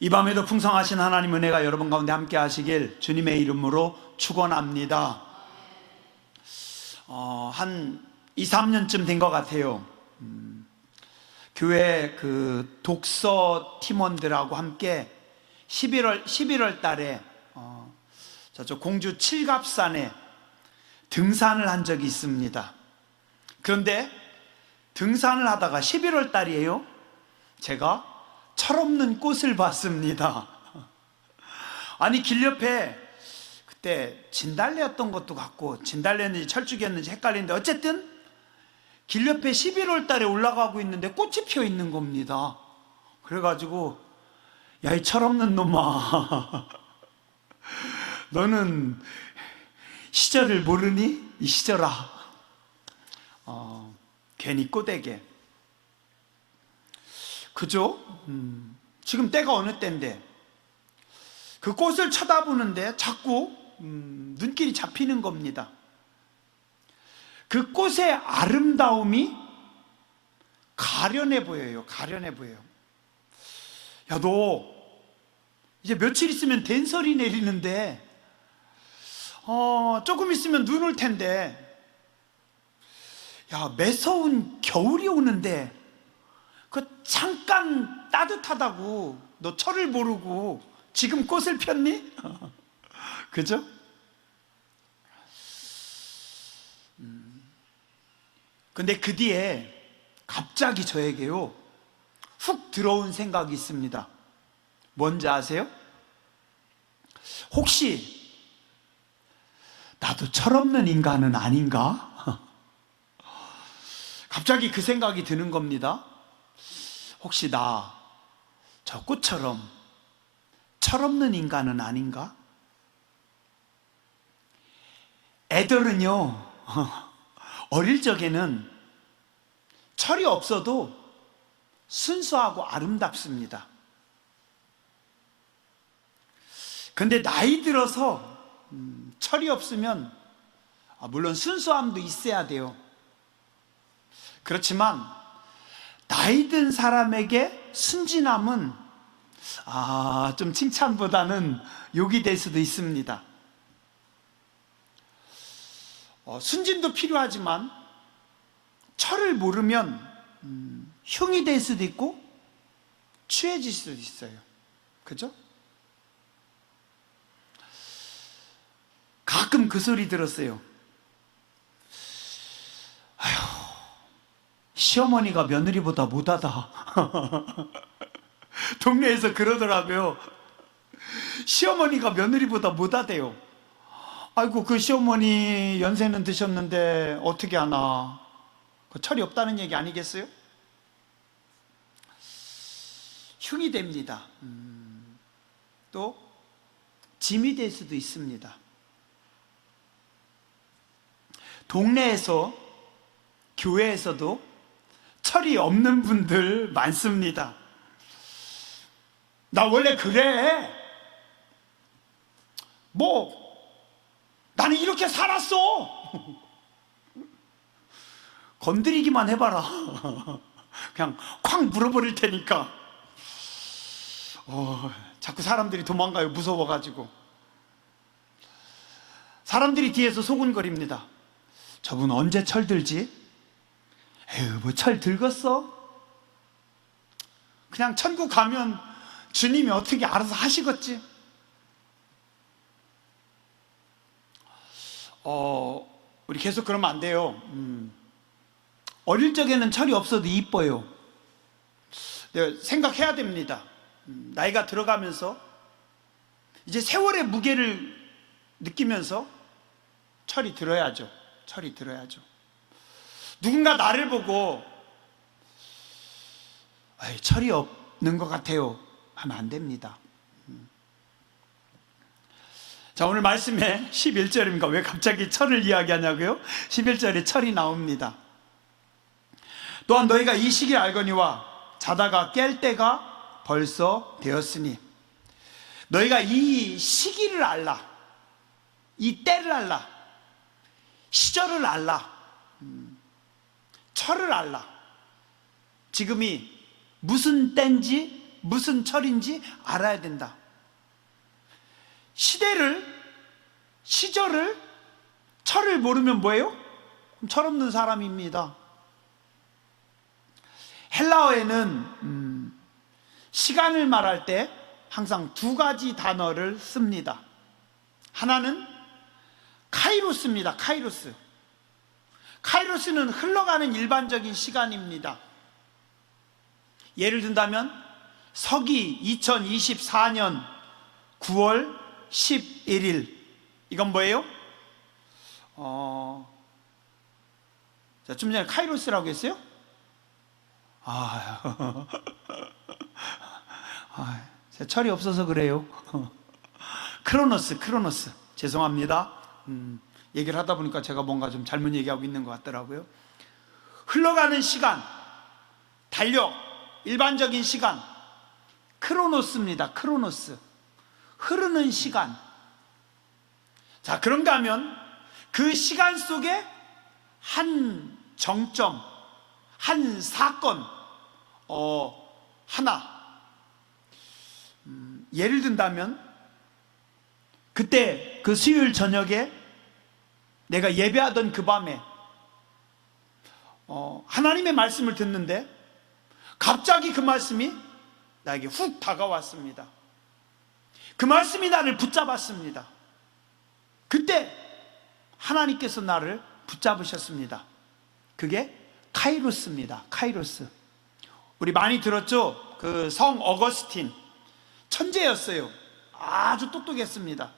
이 밤에도 풍성하신 하나님 은혜가 여러분 가운데 함께 하시길 주님의 이름으로 축원합니다. 한 2, 3년쯤 된 것 같아요. 교회 그 독서 팀원들하고 함께 11월 달에 저쪽 공주 칠갑산에 등산을 한 적이 있습니다. 그런데 등산을 하다가 11월 달이에요. 제가 철없는 꽃을 봤습니다. 아니, 길 옆에 그때 진달래였던 것도 같고 진달래였는지 철쭉이었는지 헷갈리는데 어쨌든 길 옆에 11월 달에 올라가고 있는데 꽃이 피어 있는 겁니다. 그래가지고 야, 이 철없는 놈아, 너는 시절을 모르니? 이 시절아. 괜히 꼬대게. 그죠? 지금 때가 어느 때인데 그 꽃을 쳐다보는데 자꾸 눈길이 잡히는 겁니다. 그 꽃의 아름다움이 가련해 보여요. 가련해 보여요. 야, 너 이제 며칠 있으면 된설이 내리는데 조금 있으면 눈 올 텐데, 야, 매서운 겨울이 오는데 그 잠깐 따뜻하다고 너 철을 모르고 지금 꽃을 폈니? 그죠? 근데 그 뒤에 갑자기 저에게요 훅 들어온 생각이 있습니다. 뭔지 아세요? 혹시 나도 철없는 인간은 아닌가? 갑자기 그 생각이 드는 겁니다. 혹시 나 저 꽃처럼 철없는 인간은 아닌가? 애들은요 어릴 적에는 철이 없어도 순수하고 아름답습니다. 근데 나이 들어서 철이 없으면 물론 순수함도 있어야 돼요. 그렇지만 나이 든 사람에게 순진함은 좀 칭찬보다는 욕이 될 수도 있습니다. 순진도 필요하지만 철을 모르면 흉이 될 수도 있고 추해질 수도 있어요. 그죠? 가끔 그 소리 들었어요. 아휴, 시어머니가 며느리보다 못하다. 동네에서 그러더라고요. 시어머니가 며느리보다 못하대요. 아이고, 그 시어머니 연세는 드셨는데 어떻게 하나. 그 철이 없다는 얘기 아니겠어요? 흉이 됩니다. 또 짐이 될 수도 있습니다. 동네에서, 교회에서도 철이 없는 분들 많습니다. 나 원래 그래. 나는 이렇게 살았어. 건드리기만 해봐라. 그냥 쾅 물어버릴 테니까. 자꾸 사람들이 도망가요. 무서워가지고. 사람들이 뒤에서 소곤거립니다. 저분 언제 철 들지? 에휴, 뭐 철 들겠어? 그냥 천국 가면 주님이 어떻게 알아서 하시겠지? 우리 계속 그러면 안 돼요. 어릴 적에는 철이 없어도 이뻐요. 생각해야 됩니다. 나이가 들어가면서 이제 세월의 무게를 느끼면서 철이 들어야죠. 철이 들어야죠. 누군가 나를 보고 철이 없는 것 같아요 하면 안 됩니다. 자, 오늘 말씀에 11절입니까? 왜 갑자기 철을 이야기하냐고요? 11절에 철이 나옵니다. 또한 너희가 이 시기를 알거니와 자다가 깰 때가 벌써 되었으니. 너희가 이 시기를 알라, 이 때를 알라, 시절을 알라, 철을 알라. 지금이 무슨 때인지 무슨 철인지 알아야 된다. 시절을, 철을 모르면 뭐예요? 그럼 철없는 사람입니다. 헬라어에는 시간을 말할 때 항상 두 가지 단어를 씁니다. 하나는 카이로스입니다. 카이로스는 흘러가는 일반적인 시간입니다. 예를 든다면 서기 2024년 9월 11일, 이건 뭐예요? 좀 전에 카이로스라고 했어요? 제 철이 없어서 그래요. 크로노스. 죄송합니다. 얘기를 하다 보니까 제가 뭔가 좀 잘못 얘기하고 있는 것 같더라고요. 흘러가는 시간, 달력, 일반적인 시간, 크로노스입니다. 크로노스. 흐르는 시간. 자, 그런가 하면 그 시간 속에 한 정점, 한 사건, 하나. 예를 든다면 그때 그 수요일 저녁에 내가 예배하던 그 밤에 하나님의 말씀을 듣는데 갑자기 그 말씀이 나에게 훅 다가왔습니다. 그 말씀이 나를 붙잡았습니다. 그때 하나님께서 나를 붙잡으셨습니다. 그게 카이로스입니다. 카이로스. 우리 많이 들었죠? 그 성 어거스틴, 천재였어요. 아주 똑똑했습니다.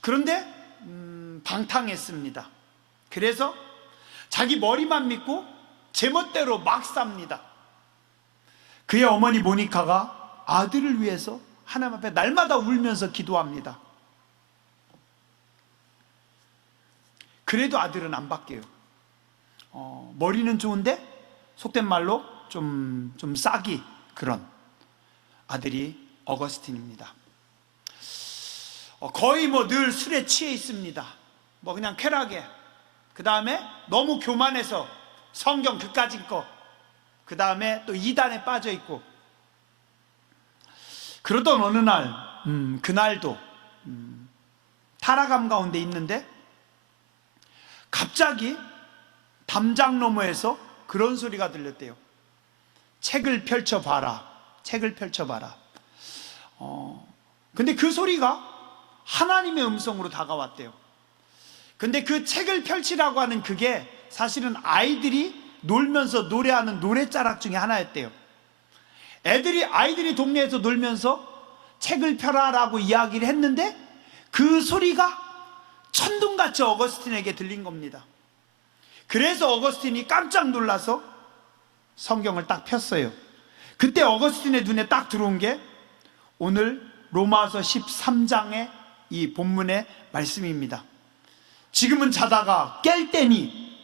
그런데 방탕했습니다. 그래서 자기 머리만 믿고 제멋대로 막 삽니다. 그의 어머니 모니카가 아들을 위해서 하나님 앞에 날마다 울면서 기도합니다. 그래도 아들은 안 바뀌어요. 머리는 좋은데 속된 말로 좀 싹이 그런 아들이 어거스틴입니다. 거의 늘 술에 취해 있습니다. 그냥 쾌락에. 그 다음에 너무 교만해서 성경 그까짓 거. 그 다음에 또 이단에 빠져 있고. 그러던 어느 날, 그날도 타락함 가운데 있는데 갑자기 담장 너머에서 그런 소리가 들렸대요. 책을 펼쳐봐라. 책을 펼쳐봐라. 근데 그 소리가 하나님의 음성으로 다가왔대요. 근데 그 책을 펼치라고 하는 그게 사실은 아이들이 놀면서 노래하는 노래자락 중에 하나였대요. 아이들이 동네에서 놀면서 책을 펴라라고 이야기를 했는데 그 소리가 천둥같이 어거스틴에게 들린 겁니다. 그래서 어거스틴이 깜짝 놀라서 성경을 딱 폈어요. 그때 어거스틴의 눈에 딱 들어온 게 오늘 로마서 13장의 이 본문의 말씀입니다. 지금은 자다가 깰 때니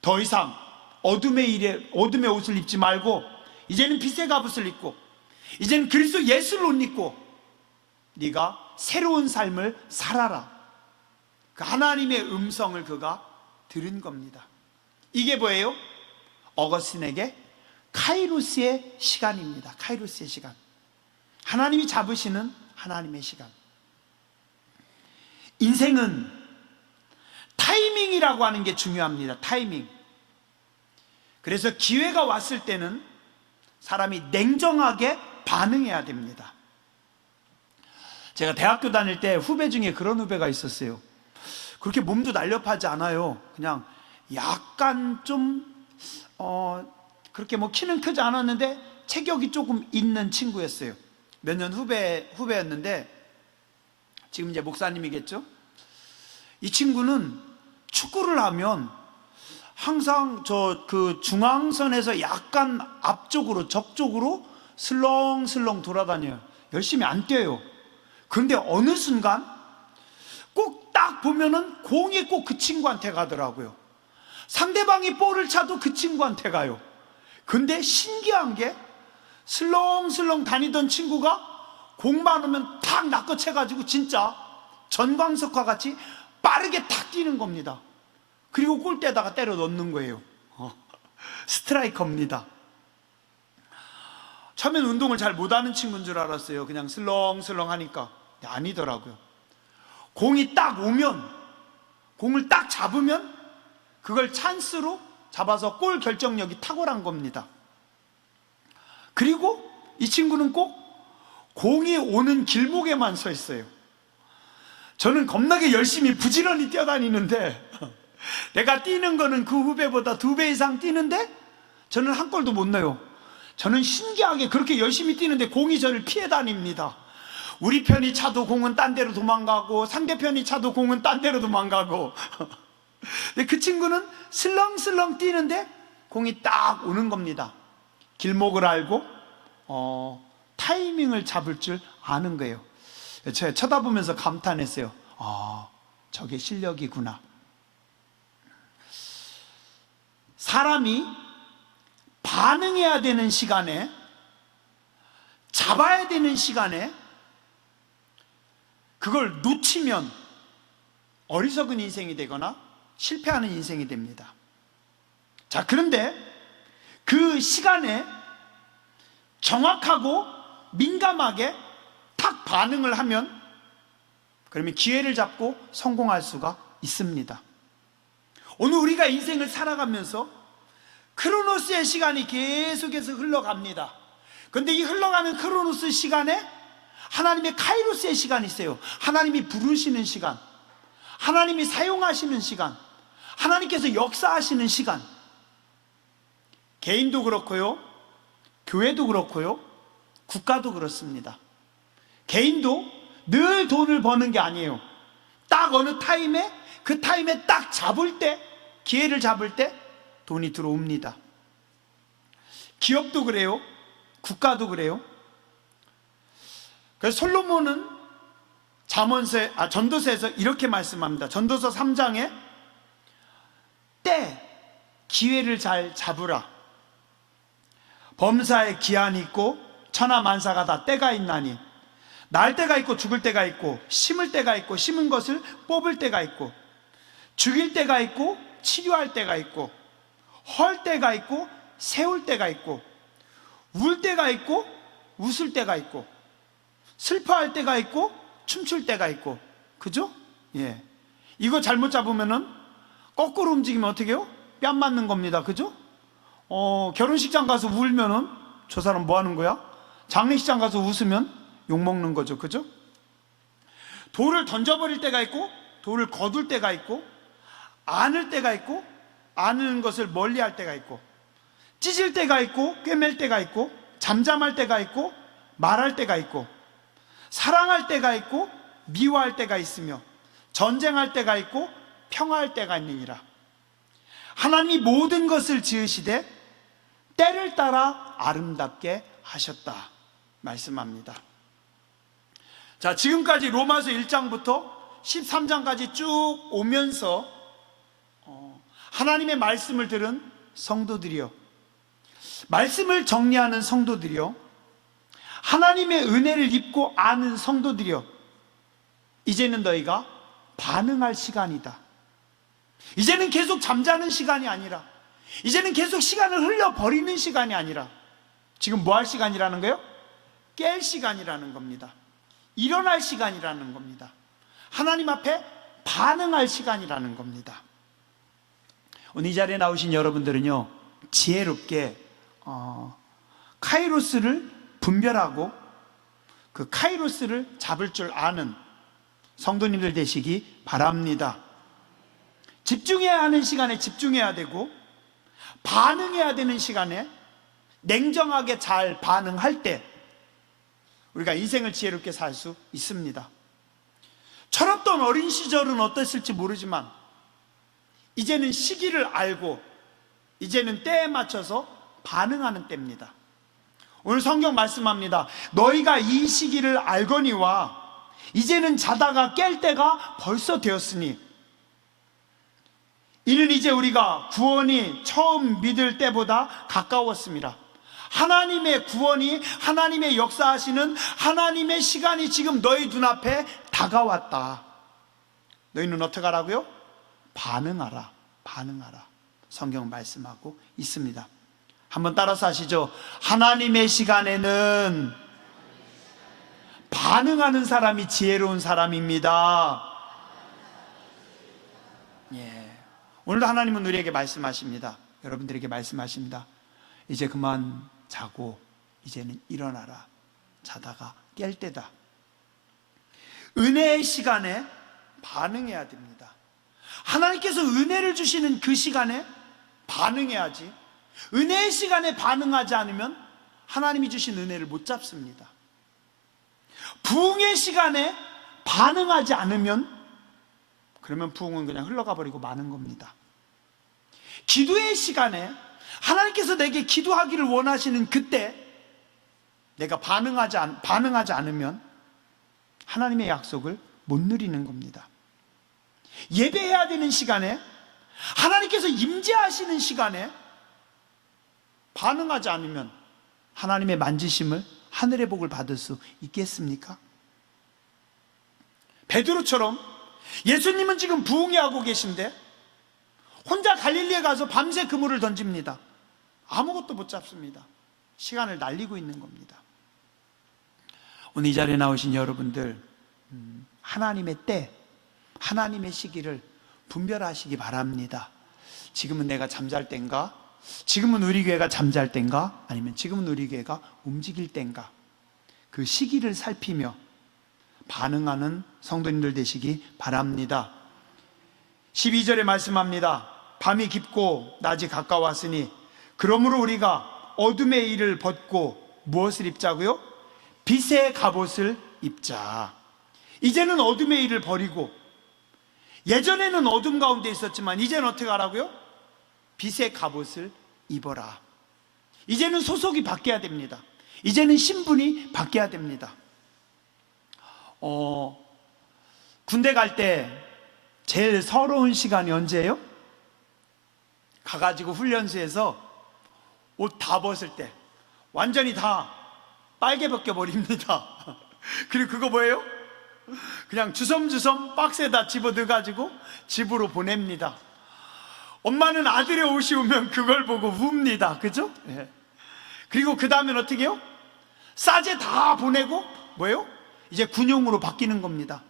더 이상 어둠의 옷을 입지 말고 이제는 빛의 갑옷을 입고 이제는 그리스도 예수를 옷 입고 네가 새로운 삶을 살아라. 그 하나님의 음성을 그가 들은 겁니다. 이게 뭐예요? 어거스틴에게 카이로스의 시간입니다. 카이로스의 시간. 하나님이 잡으시는 하나님의 시간. 인생은 타이밍이라고 하는 게 중요합니다. 타이밍. 그래서 기회가 왔을 때는 사람이 냉정하게 반응해야 됩니다. 제가 대학교 다닐 때 후배 중에 그런 후배가 있었어요. 그렇게 몸도 날렵하지 않아요. 그냥 약간 그렇게 키는 크지 않았는데 체격이 조금 있는 친구였어요. 몇 년 후배였는데 지금 이제 목사님이겠죠? 이 친구는 축구를 하면 항상 그 중앙선에서 약간 앞쪽으로 적쪽으로 슬렁슬렁 돌아다녀요. 열심히 안 뛰어요. 그런데 어느 순간 꼭 딱 보면은 공이 꼭 그 친구한테 가더라고요. 상대방이 볼을 차도 그 친구한테 가요. 근데 신기한 게 슬렁슬렁 다니던 친구가 공만 오면 탁 낚아채가지고 진짜 전광석과 같이 빠르게 탁 뛰는 겁니다. 그리고 골대에다가 때려 넣는 거예요. 스트라이커입니다. 처음엔 운동을 잘 못하는 친구인 줄 알았어요. 그냥 슬렁슬렁 하니까. 아니더라고요. 공이 딱 오면, 공을 딱 잡으면 그걸 찬스로 잡아서 골 결정력이 탁월한 겁니다. 그리고 이 친구는 꼭 공이 오는 길목에만 서 있어요. 저는 겁나게 열심히 부지런히 뛰어다니는데 내가 뛰는 거는 그 후배보다 2배 이상 뛰는데 저는 한 골도 못 넣어요. 저는 신기하게 그렇게 열심히 뛰는데 공이 저를 피해 다닙니다. 우리 편이 차도 공은 딴 데로 도망가고 상대편이 차도 공은 딴 데로 도망가고 근데 그 친구는 슬렁슬렁 뛰는데 공이 딱 오는 겁니다. 길목을 알고 타이밍을 잡을 줄 아는 거예요. 제가 쳐다보면서 감탄했어요. 저게 실력이구나. 사람이 반응해야 되는 시간에, 잡아야 되는 시간에 그걸 놓치면 어리석은 인생이 되거나 실패하는 인생이 됩니다. 자, 그런데 그 시간에 정확하고 민감하게 탁 반응을 하면 그러면 기회를 잡고 성공할 수가 있습니다. 오늘 우리가 인생을 살아가면서 크로노스의 시간이 계속해서 흘러갑니다. 그런데 이 흘러가는 크로노스 시간에 하나님의 카이로스의 시간이 있어요. 하나님이 부르시는 시간, 하나님이 사용하시는 시간, 하나님께서 역사하시는 시간. 개인도 그렇고요, 교회도 그렇고요, 국가도 그렇습니다. 개인도 늘 돈을 버는 게 아니에요. 딱 어느 타임에, 그 타임에 딱 잡을 때, 기회를 잡을 때 돈이 들어옵니다. 기업도 그래요, 국가도 그래요. 그래서 솔로몬은 전도서에서 이렇게 말씀합니다. 전도서 3장에 때, 기회를 잘 잡으라. 범사에 기한이 있고 천하만사가 다 때가 있나니 날 때가 있고 죽을 때가 있고 심을 때가 있고 심은 것을 뽑을 때가 있고 죽일 때가 있고 치료할 때가 있고 헐 때가 있고 세울 때가 있고 울 때가 있고 웃을 때가 있고 슬퍼할 때가 있고 춤출 때가 있고. 그죠? 예. 이거 잘못 잡으면은 거꾸로 움직이면 어떻게 해요? 뺨 맞는 겁니다. 그죠? 결혼식장 가서 울면은 저 사람 뭐 하는 거야? 장례식장 가서 웃으면 욕 먹는 거죠. 그죠? 돌을 던져버릴 때가 있고 돌을 거둘 때가 있고 안을 때가 있고 아는 것을 멀리 할 때가 있고 찢을 때가 있고 꿰맬 때가 있고 잠잠할 때가 있고 말할 때가 있고 사랑할 때가 있고 미워할 때가 있으며 전쟁할 때가 있고 평화할 때가 있느니라. 하나님이 모든 것을 지으시되 때를 따라 아름답게 하셨다 말씀합니다. 자, 지금까지 로마서 1장부터 13장까지 쭉 오면서 하나님의 말씀을 들은 성도들이요, 말씀을 정리하는 성도들이요, 하나님의 은혜를 입고 아는 성도들이요, 이제는 너희가 반응할 시간이다. 이제는 계속 잠자는 시간이 아니라, 이제는 계속 시간을 흘려버리는 시간이 아니라 지금 뭐 할 시간이라는 거예요? 깰 시간이라는 겁니다. 일어날 시간이라는 겁니다. 하나님 앞에 반응할 시간이라는 겁니다. 오늘 이 자리에 나오신 여러분들은요, 지혜롭게 카이로스를 분별하고 그 카이로스를 잡을 줄 아는 성도님들 되시기 바랍니다. 집중해야 하는 시간에 집중해야 되고 반응해야 되는 시간에 냉정하게 잘 반응할 때 우리가 인생을 지혜롭게 살 수 있습니다. 철없던 어린 시절은 어땠을지 모르지만 이제는 시기를 알고 이제는 때에 맞춰서 반응하는 때입니다. 오늘 성경 말씀합니다. 너희가 이 시기를 알거니와 이제는 자다가 깰 때가 벌써 되었으니 이는 이제 우리가 구원이 처음 믿을 때보다 가까웠습니다. 하나님의 구원이, 하나님의 역사하시는 하나님의 시간이 지금 너희 눈앞에 다가왔다. 너희는 어떻게 하라고요? 반응하라, 반응하라. 성경은 말씀하고 있습니다. 한번 따라서 하시죠. 하나님의 시간에는 반응하는 사람이 지혜로운 사람입니다. 예. 오늘도 하나님은 우리에게 말씀하십니다. 여러분들에게 말씀하십니다. 이제 그만 자고 이제는 일어나라. 자다가 깰 때다. 은혜의 시간에 반응해야 됩니다. 하나님께서 은혜를 주시는 그 시간에 반응해야지, 은혜의 시간에 반응하지 않으면 하나님이 주신 은혜를 못 잡습니다. 부흥의 시간에 반응하지 않으면 그러면 부흥은 그냥 흘러가 버리고 마는 겁니다. 기도의 시간에 하나님께서 내게 기도하기를 원하시는 그때 내가 반응하지 않으면 하나님의 약속을 못 누리는 겁니다. 예배해야 되는 시간에, 하나님께서 임재하시는 시간에 반응하지 않으면 하나님의 만지심을, 하늘의 복을 받을 수 있겠습니까? 베드로처럼 예수님은 지금 부흥회 하고 계신데 혼자 갈릴리에 가서 밤새 그물을 던집니다. 아무것도 못 잡습니다. 시간을 날리고 있는 겁니다. 오늘 이 자리에 나오신 여러분들, 하나님의 때, 하나님의 시기를 분별하시기 바랍니다. 지금은 내가 잠잘 땐가? 지금은 우리 교회가 잠잘 땐가? 아니면 지금은 우리 교회가 움직일 땐가? 그 시기를 살피며 반응하는 성도님들 되시기 바랍니다. 12절에 말씀합니다. 밤이 깊고 낮이 가까웠으니 그러므로 우리가 어둠의 일을 벗고 무엇을 입자고요? 빛의 갑옷을 입자. 이제는 어둠의 일을 버리고, 예전에는 어둠 가운데 있었지만 이제는 어떻게 하라고요? 빛의 갑옷을 입어라. 이제는 소속이 바뀌어야 됩니다. 이제는 신분이 바뀌어야 됩니다. 군대 갈 때 제일 서러운 시간이 언제예요? 가가지고 훈련소에서 옷 다 벗을 때 완전히 다 빨개 벗겨버립니다. 그리고 그거 뭐예요? 그냥 주섬주섬 박스에다 집어넣어가지고 집으로 보냅니다. 엄마는 아들의 옷이 오면 그걸 보고 웁니다. 그죠? 예. 그리고 그 다음엔 어떻게 해요? 싸제 다 보내고 뭐예요? 이제 군용으로 바뀌는 겁니다.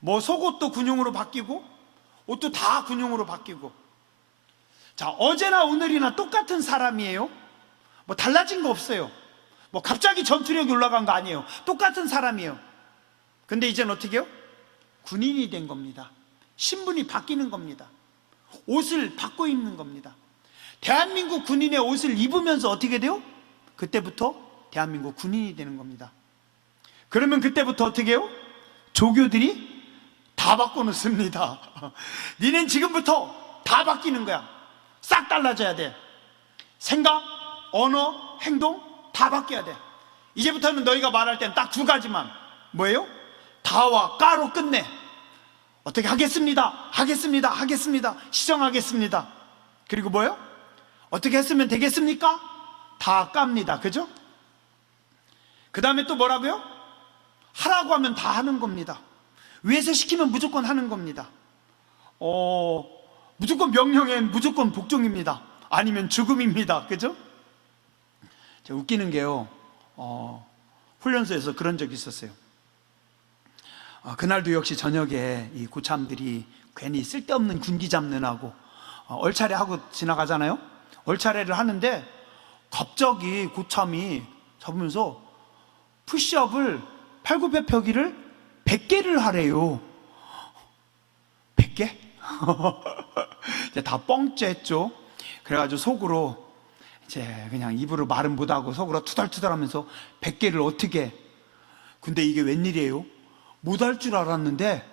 뭐 속옷도 군용으로 바뀌고 옷도 다 군용으로 바뀌고. 자, 어제나 오늘이나 똑같은 사람이에요. 뭐 달라진 거 없어요. 뭐 갑자기 전투력이 올라간 거 아니에요. 똑같은 사람이에요. 근데 이제는 어떻게 해요? 군인이 된 겁니다. 신분이 바뀌는 겁니다. 옷을 바꿔 입는 겁니다. 대한민국 군인의 옷을 입으면서 어떻게 돼요? 그때부터 대한민국 군인이 되는 겁니다. 그러면 그때부터 어떻게 해요? 조교들이 다 바꿔놓습니다. 니넨 지금부터 다 바뀌는 거야. 싹 달라져야 돼. 생각, 언어, 행동 다 바뀌어야 돼. 이제부터는 너희가 말할 땐 딱 두 가지만. 뭐예요? 다와 까로 끝내. 어떻게 하겠습니다. 하겠습니다. 하겠습니다. 시정하겠습니다. 그리고 뭐예요? 어떻게 했으면 되겠습니까? 다 깝니다. 그죠? 그 다음에 또 뭐라고요? 하라고 하면 다 하는 겁니다. 위에서 시키면 무조건 하는 겁니다. 무조건 명령엔 무조건 복종입니다. 아니면 죽음입니다. 그죠? 제가 웃기는 게요, 훈련소에서 그런 적이 있었어요. 그날도 역시 저녁에 이 고참들이 괜히 쓸데없는 군기 잡느라고 얼차례 하고 지나가잖아요. 얼차례를 하는데 갑자기 고참이 잡으면서 푸시업을 팔굽혀펴기를 100개를 하래요. 100개? 이제 다 뻥째했죠. 그래가지고 속으로 이제 그냥 입으로 말은 못하고 속으로 투덜투덜하면서 100개를 어떻게 해. 근데 이게 웬일이에요? 못할 줄 알았는데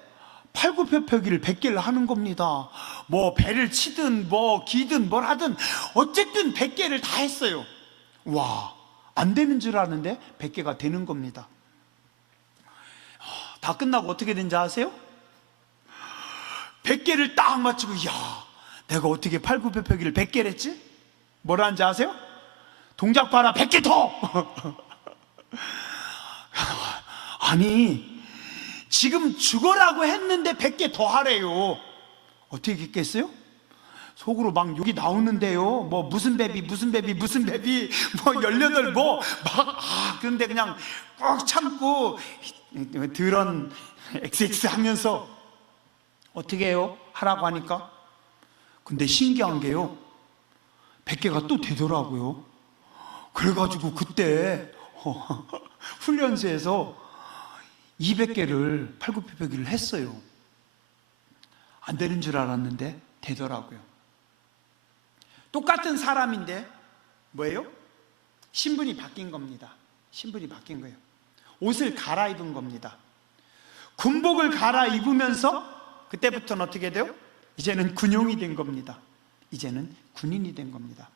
팔굽혀펴기를 100개를 하는 겁니다. 뭐 배를 치든 뭐 기든 뭘 하든 어쨌든 100개를 다 했어요. 와, 안 되는 줄 아는데 100개가 되는 겁니다. 다 끝나고 어떻게 된지 아세요? 100개를 딱 맞추고, 야, 내가 어떻게 팔굽혀펴기를 100개를 했지? 뭐라는지 아세요? 동작 봐라, 100개 더! 아니, 지금 죽어라고 했는데 100개 더 하래요. 어떻게 했겠어요? 속으로 막 욕이 나오는데요. 뭐 무슨 베비 무슨 베비 무슨 베비 뭐 18 뭐 막 그런데 그냥 꼭 참고 드런 XX 하면서 어떻게 해요? 하라고 하니까. 근데 신기한 게요, 100개가 또 되더라고요. 그래가지고 그때 훈련소에서 200개를 팔굽혀펴기를 했어요. 안 되는 줄 알았는데 되더라고요. 똑같은 사람인데 뭐예요? 신분이 바뀐 겁니다. 신분이 바뀐 거예요. 옷을 갈아입은 겁니다. 군복을 갈아입으면서 그때부터는 어떻게 돼요? 이제는 군용이 된 겁니다. 이제는 군인이 된 겁니다.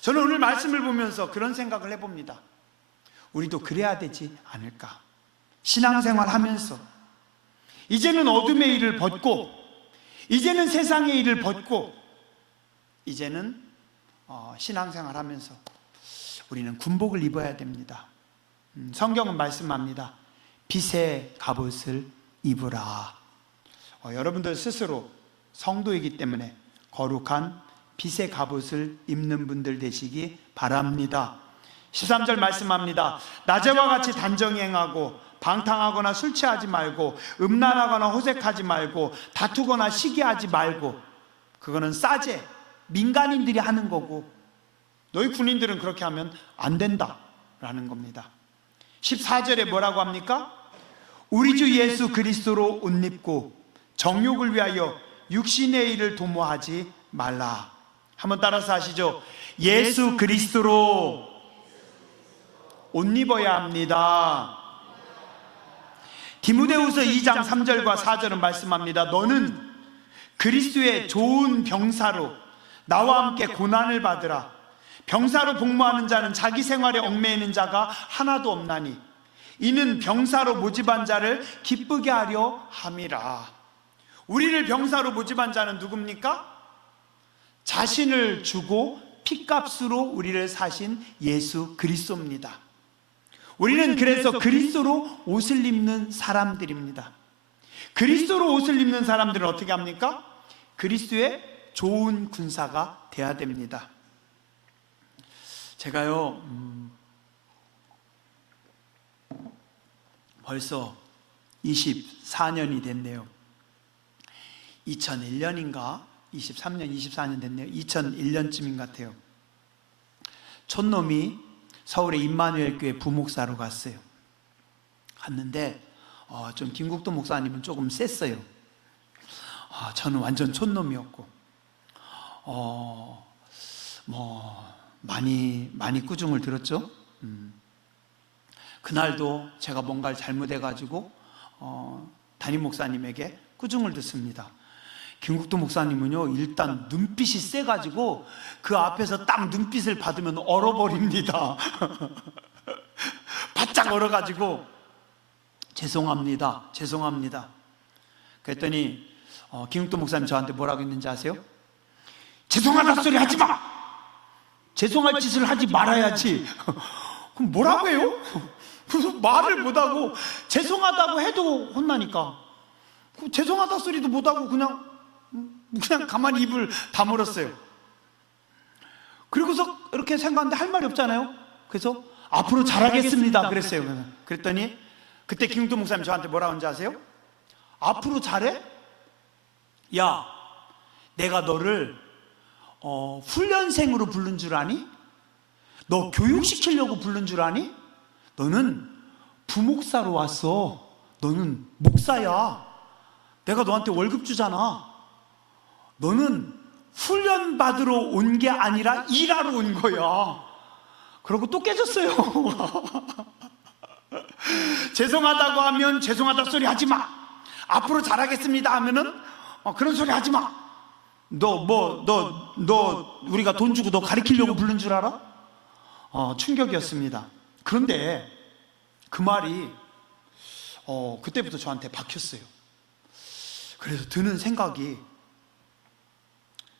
저는 오늘 말씀을 보면서 그런 생각을 해봅니다. 우리도 그래야 되지 않을까? 신앙생활 하면서 이제는 어둠의 일을 벗고, 이제는 세상의 일을 벗고, 이제는 신앙생활 하면서 우리는 군복을 입어야 됩니다. 성경은 말씀합니다. 빛의 갑옷을 입으라. 여러분들 스스로 성도이기 때문에 거룩한 빛의 갑옷을 입는 분들 되시기 바랍니다. 13절 말씀합니다. 낮에와 같이 단정히 행하고 방탕하거나 술 취하지 말고 음란하거나 호색하지 말고 다투거나 시기하지 말고. 그거는 싸제, 민간인들이 하는 거고 너희 군인들은 그렇게 하면 안 된다라는 겁니다. 14절에 뭐라고 합니까? 우리 주 예수 그리스도로 옷 입고 정욕을 위하여 육신의 일을 도모하지 말라. 한번 따라서 하시죠. 예수 그리스도로 옷 입어야 합니다. 디모데후서 2장 3절과 4절은 말씀합니다. 너는 그리스도의 좋은 병사로 나와 함께 고난을 받으라. 병사로 복무하는 자는 자기 생활에 얽매이는 자가 하나도 없나니 이는 병사로 모집한 자를 기쁘게 하려 함이라. 우리를 병사로 모집한 자는 누굽니까? 자신을 주고 핏값으로 우리를 사신 예수 그리스도입니다. 우리는 그래서 그리스도로 옷을 입는 사람들입니다. 그리스도로 옷을 입는 사람들은 어떻게 합니까? 그리스도의 좋은 군사가 되어야 됩니다. 제가요 벌써 24년이 됐네요. 2001년인가 23년 24년 됐네요. 2001년쯤인 것 같아요. 촌놈이 서울의 임마누엘 교회 부목사로 갔어요. 갔는데 좀 김국도 목사님은 조금 셌어요. 저는 완전 촌놈이었고 많이 꾸중을 들었죠. 그날도 제가 뭔가를 잘못해가지고 담임 목사님에게 꾸중을 듣습니다. 김국도 목사님은요 일단 눈빛이 세가지고 그 앞에서 딱 눈빛을 받으면 얼어버립니다. 바짝 얼어가지고 죄송합니다 그랬더니 김국도 목사님 저한테 뭐라고 했는지 아세요? 죄송하다 소리 하지 마! 죄송할 짓을 하지 말아야지. 그럼 뭐라고 해요? 그래서 말을 못하고 죄송하다고 해도 혼나니까 죄송하다 소리도 못하고 그냥 가만히 입을 다물었어요. 그리고서 이렇게 생각하는데 할 말이 없잖아요. 그래서 앞으로 잘하겠습니다 그랬어요. 그랬더니 그때 김국도 목사님 저한테 뭐라고 하는지 아세요? 앞으로 잘해? 야, 내가 너를 훈련생으로 부른 줄 아니? 너 교육시키려고 부른 줄 아니? 너는 부목사로 왔어. 너는 목사야. 내가 너한테 월급 주잖아. 너는 훈련 받으러 온 게 아니라 일하러 온 거야. 그러고 또 깨졌어요. 죄송하다고 하면 죄송하다 소리 하지 마. 앞으로 잘하겠습니다 하면은 그런 소리 하지 마. 너 우리가 돈 주고 너 가르치려고 부른 줄 알아? 충격이었습니다. 그런데 그 말이 그때부터 저한테 박혔어요. 그래서 드는 생각이,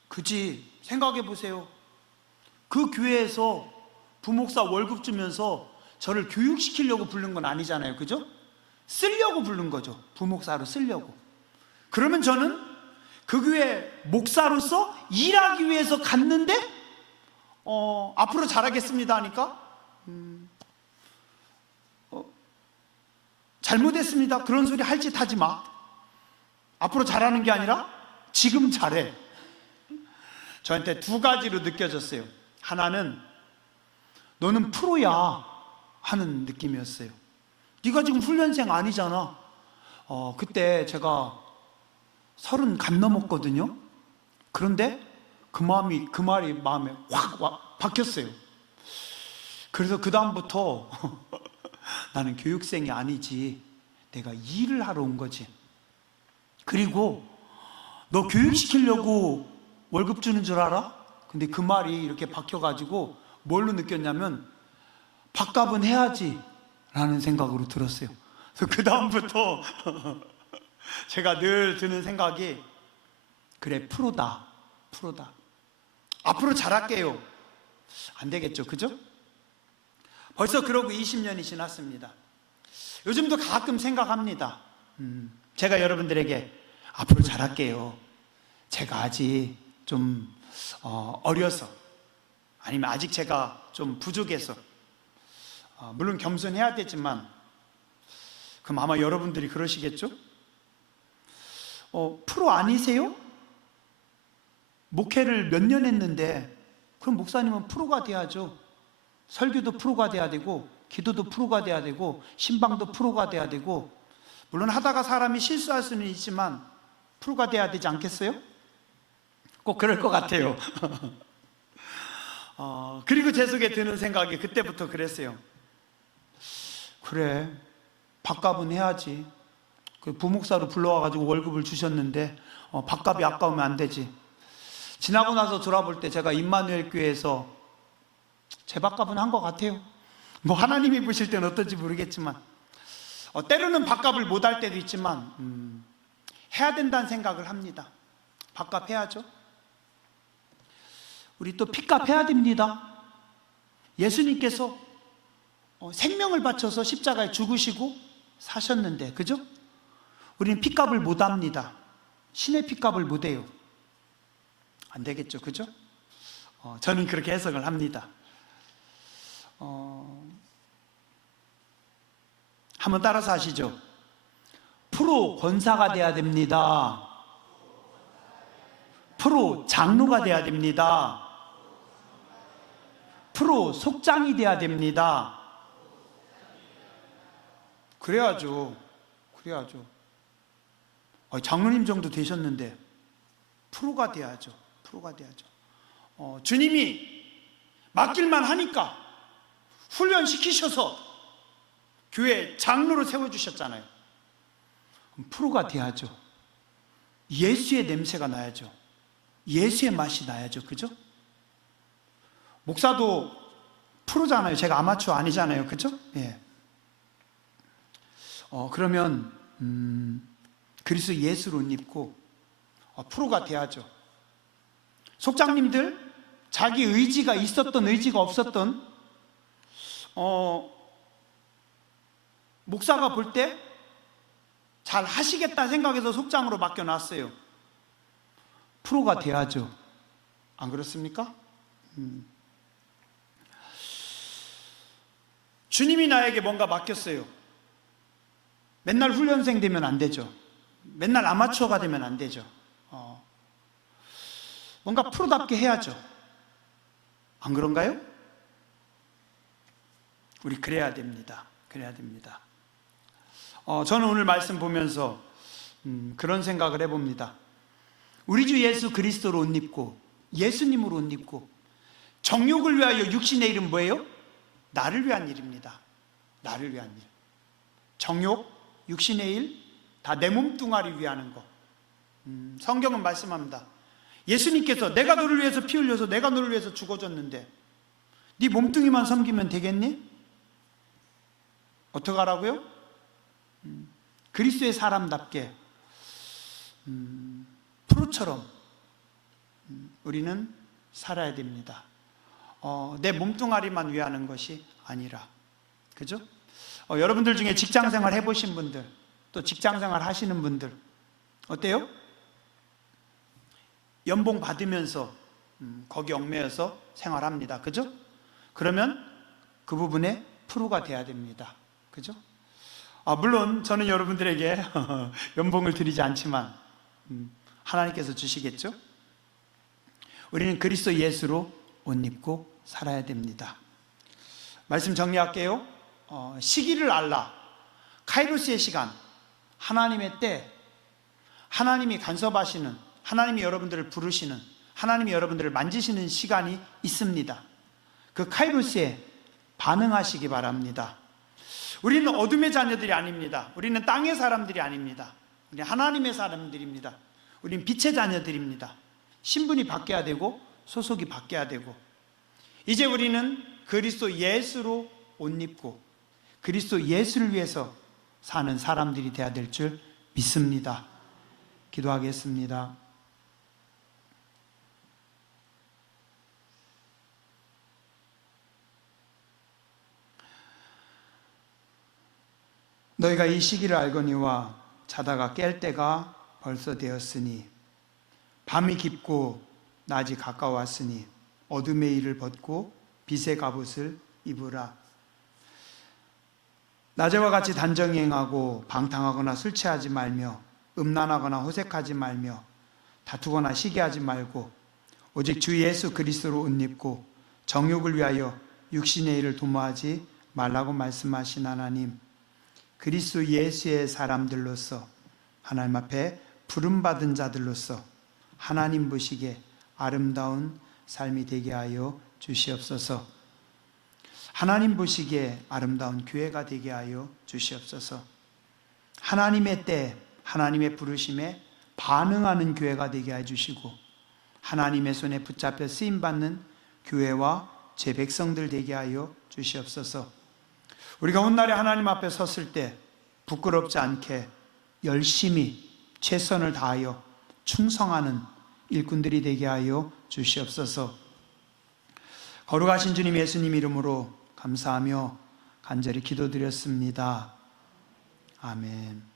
그지, 생각해 보세요. 그 교회에서 부목사 월급 주면서 저를 교육시키려고 부른 건 아니잖아요. 그죠? 쓰려고 부른 거죠. 부목사로 쓰려고. 그러면 저는 그 교회 목사로서 일하기 위해서 갔는데 앞으로 잘하겠습니다 하니까 잘못했습니다, 그런 소리 할 짓 하지 마. 앞으로 잘하는 게 아니라 지금 잘해. 저한테 두 가지로 느껴졌어요. 하나는 너는 프로야 하는 느낌이었어요. 네가 지금 훈련생 아니잖아. 그때 제가 30 간 넘었거든요. 그런데 그 말이 마음에 확 박혔어요. 그래서 그 다음부터 나는 교육생이 아니지, 내가 일을 하러 온 거지. 그리고 너 교육시키려고 월급 주는 줄 알아? 근데 그 말이 이렇게 박혀가지고 뭘로 느꼈냐면 밥값은 해야지 라는 생각으로 들었어요. 그래서 그 다음부터 제가 늘 드는 생각이, 그래, 프로다. 앞으로 잘할게요. 안 되겠죠, 그죠? 벌써 그러고 20년이 지났습니다. 요즘도 가끔 생각합니다. 제가 여러분들에게 앞으로 잘할게요, 제가 아직 좀 어려서, 아니면 아직 제가 좀 부족해서, 물론 겸손해야 되지만, 그럼 아마 여러분들이 그러시겠죠? 프로 아니세요? 목회를 몇 년 했는데 그럼 목사님은 프로가 돼야죠. 설교도 프로가 돼야 되고, 기도도 프로가 돼야 되고, 신방도 프로가 돼야 되고, 물론 하다가 사람이 실수할 수는 있지만 프로가 돼야 되지 않겠어요? 꼭 그럴 것 같아요. 그리고 제 속에 드는 생각이 그때부터 그랬어요. 그래, 밥값은 해야지. 그 부목사로 불러와가지고 월급을 주셨는데 밥값이 아까우면 안 되지. 지나고 나서 돌아볼 때 제가 임마누엘 교회에서 제 밥값은 한 것 같아요. 뭐 하나님이 보실 때는 어떨지 모르겠지만, 때로는 밥값을 못 할 때도 있지만 해야 된다는 생각을 합니다. 밥값 해야죠. 우리 또 핏값 해야 됩니다. 예수님께서 생명을 바쳐서 십자가에 죽으시고 사셨는데, 그죠? 우리는 핏값을 못 합니다. 신의 핏값을 못 해요. 안 되겠죠, 그죠? 저는 그렇게 해석을 합니다. 한번 따라서 하시죠. 프로 권사가 돼야 됩니다. 프로 장로가 돼야 됩니다. 프로 속장이 돼야 됩니다. 그래야죠. 장로님 정도 되셨는데 프로가 돼야죠. 주님이 맡길만 하니까 훈련시키셔서 교회 장로로 세워주셨잖아요. 프로가 돼야죠. 예수의 냄새가 나야죠. 예수의 맛이 나야죠, 그죠? 목사도 프로잖아요. 제가 아마추어 아니잖아요, 그죠? 예. 그러면 그리스도 예수를 옷 입고 프로가 돼야죠. 속장님들, 자기 의지가 있었던 의지가 없었던 목사가 볼 때 잘 하시겠다 생각해서 속장으로 맡겨놨어요. 프로가 돼야죠. 안 그렇습니까? 주님이 나에게 뭔가 맡겼어요. 맨날 훈련생 되면 안 되죠. 맨날 아마추어가 되면 안 되죠. 뭔가 프로답게 해야죠. 안 그런가요? 우리 그래야 됩니다. 저는 오늘 말씀 보면서 그런 생각을 해봅니다. 우리 주 예수 그리스도로 옷 입고, 예수님으로 옷 입고, 정욕을 위하여 육신의 일은 뭐예요? 나를 위한 일입니다. 나를 위한 일. 정욕, 육신의 일, 다 내 몸뚱아리 위하는 거. 성경은 말씀합니다. 예수님께서 내가 너를 위해서 피 흘려서 내가 너를 위해서 죽어줬는데 네 몸뚱이만 섬기면 되겠니? 어떡하라고요? 그리스도의 사람답게 프로처럼 우리는 살아야 됩니다. 내 몸뚱아리만 위하는 것이 아니라, 그죠? 여러분들 중에 직장생활 해보신 분들, 또 직장생활 하시는 분들 어때요? 연봉 받으면서 거기 얽매여서 생활합니다. 그죠? 그러면 그 부분에 프로가 돼야 됩니다. 그죠? 물론 저는 여러분들에게 연봉을 드리지 않지만 하나님께서 주시겠죠? 우리는 그리스도 예수로 옷 입고 살아야 됩니다. 말씀 정리할게요. 시기를 알라. 카이로스의 시간, 하나님의 때, 하나님이 간섭하시는, 하나님이 여러분들을 부르시는, 하나님이 여러분들을 만지시는 시간이 있습니다. 그 카이로스에 반응하시기 바랍니다. 우리는 어둠의 자녀들이 아닙니다. 우리는 땅의 사람들이 아닙니다. 우리는 하나님의 사람들입니다. 우리는 빛의 자녀들입니다. 신분이 바뀌어야 되고 소속이 바뀌어야 되고, 이제 우리는 그리스도 예수로 옷 입고 그리스도 예수를 위해서 사는 사람들이 되어야 될 줄 믿습니다. 기도하겠습니다. 너희가 이 시기를 알거니와 자다가 깰 때가 벌써 되었으니 밤이 깊고 낮이 가까웠으니 어둠의 일을 벗고 빛의 갑옷을 입으라. 낮에와 같이 단정히 행하고 방탕하거나 술 취하지 말며 음란하거나 호색하지 말며 다투거나 시기하지 말고 오직 주 예수 그리스도로 옷 입고 정욕을 위하여 육신의 일을 도모하지 말라고 말씀하신 하나님, 그리스도 예수의 사람들로서 하나님 앞에 부름받은 자들로서 하나님 보시기에 아름다운 삶이 되게 하여 주시옵소서. 하나님 보시기에 아름다운 교회가 되게 하여 주시옵소서. 하나님의 때, 하나님의 부르심에 반응하는 교회가 되게 해 주시고 하나님의 손에 붙잡혀 쓰임받는 교회와 제 백성들 되게 하여 주시옵소서. 우리가 훗날에 하나님 앞에 섰을 때 부끄럽지 않게 열심히 최선을 다하여 충성하는 일꾼들이 되게 하여 주시옵소서. 거룩하신 주님 예수님 이름으로 감사하며 간절히 기도드렸습니다. 아멘.